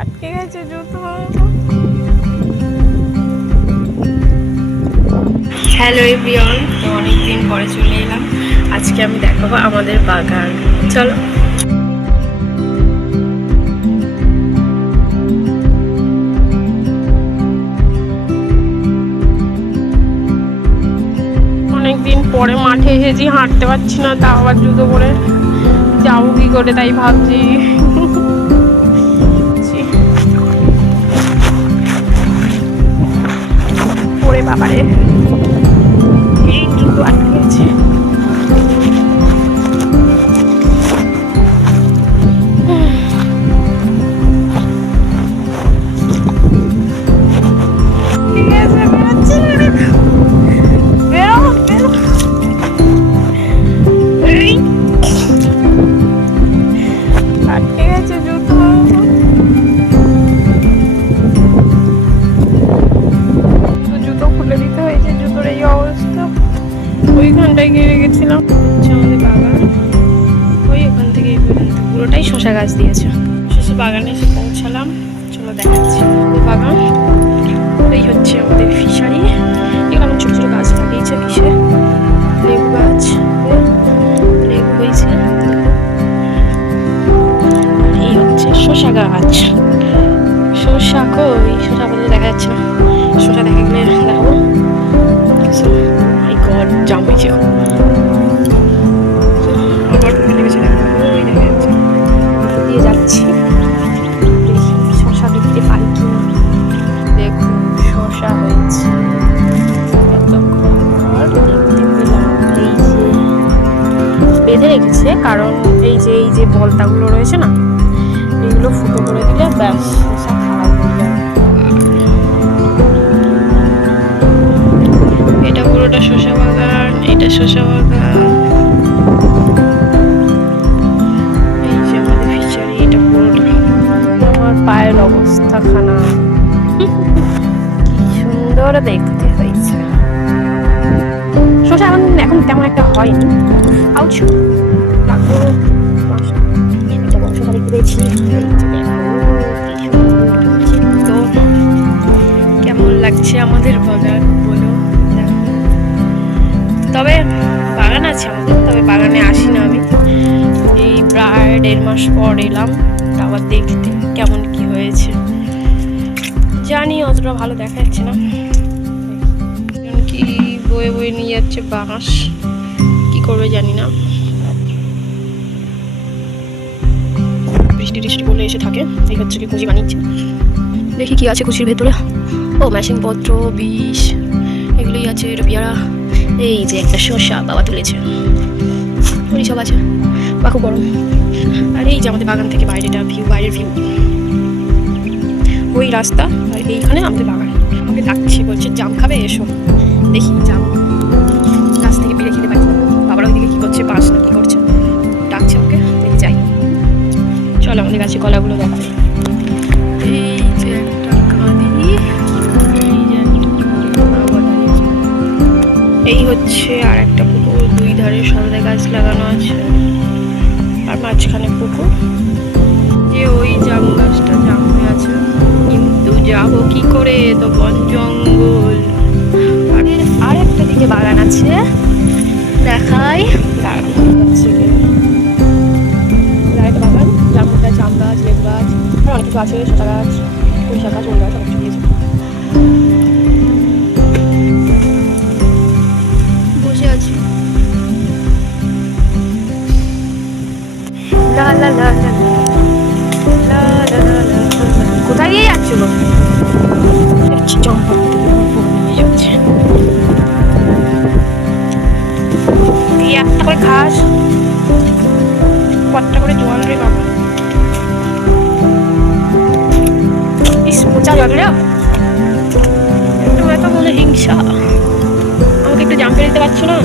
আটকে গেছে জুতো। হ্যালো এভরিওয়ান, তো অনেকদিন পরে চলে এলাম। আজকে আমি দেখাবো আমাদের বাগান। চলো। অনেকদিন পরে মাঠে এসেছি, হাঁটতে পারছি না, তাও আবার জুতো পরে যাবো কি করে, তাই ভাবছি। পরে বাবারে এই জুতো আটকে গেছে। ওইখানটায় গিয়ে রেখেছিলাম। আমাদের বাগান ওই ওখান থেকে এই পর্যন্ত পুরোটাই শসা গাছ দিয়েছে। শসা বাগানে এসে পৌঁছালাম, চলো দেখাচ্ছি বাগান। এই হচ্ছে আমাদের ফিশারি, এখানে ছোট ছোট গাছ লাগিয়েছে। কিসে লেবু গাছ, লেবু হয়েছে। এই হচ্ছে শসা গাছ। শসা কই, শসা আমাদের দেখা যাচ্ছে না। শসা দেখা গেলে দেখাবো। জাম হয়েছে আবার দিয়ে যাচ্ছি, শসা দেখতে পাই কিনা। দেখুন শসা হয়েছে, বেঁধে রেখেছে কারণ এই যে বলতাগুলো রয়েছে না, এইগুলো ফুটো করে দিলে ব্যাস শসা খারাপ হয়ে যাবে। এটা পুরোটা শসা বাগান, এটা শসা বাগান। এই যে আমাদের ফিশারি, এটা পুরোটা। আমার পায়ের অবস্থা খানা, কি সুন্দর দেখতে হয়েছে। শসা এখন তেমন একটা হয়নি। আউচ লাগবো, এটা বড় শসা দেখতে পেয়েছি। তো কেমন লাগছে আমাদের বাগান বলো। তবে বাগান আছে আমাদের, তবে বাগানে আসি না আমি। এই প্রায় 1.5 মাস পর এলাম, আবার দেখতে কেমন কি হয়েছে। জানি অতটা ভালো দেখা যাচ্ছে না, কি বয়ে বয়ে নিয়ে যাচ্ছে বাঁশ, কি করবে জানি না। বৃষ্টি টিষ্টি বলে এসে থাকে। এই হচ্ছে কি কুচি বানিয়েছে, দেখি কি আছে কুচির ভেতরে। ও মেশিন পত্র, বিষ এগুলোই আছে। এটা পেয়ারা। এই যে একটা শসা বাবা তুলেছে, ওই সব আছে। বাকু গরম। আর এই যে আমাদের বাগান থেকে বাইরেটা ভিউ, বাইরের ভিউ, ওই রাস্তা। আর এইখানে আমাদের বাগান। আমাকে ডাকছে, বলছে জাম খাবে, এসো। দেখি জাম গাছ থেকে পেরে খেতে পারি। বাবার ওইদিকে কি করছে, বাঁশ না কি করছে, ডাকছে ওকে, দেখি যাই। চলো আমাদের গাছে কলাগুলো দেখা। এই যে একটা কাঁদি, এই হচ্ছে আর একটা পুকুর। দুই ধারে সরদা গাছ লাগানো আছে, আর মাঝখানে পুকুর। যে ওই জাম গাছটা জাম হয়ে আছে, কিন্তু যাবো কি করে, তো বন জঙ্গল। আর একটা দিকে বাগান আছে, দেখাই। বাগান, জাম গাছ, আম গাছ, লেবু গাছ, আর অনেক কিছু আছে। শসা গাছ, পুঁইশাক গাছ, ওল গাছ, অনেক কিছু দিয়েছে। বসে আছি। কোথায় গিয়ে যাচ্ছিল? একটা করে ঘাস, কতটা করে জল রে বাবা। ইস পচা জল রে, একটু এত মনে হিংসা। আমাকে একটু জাম ফেলে দিতে পারছো না?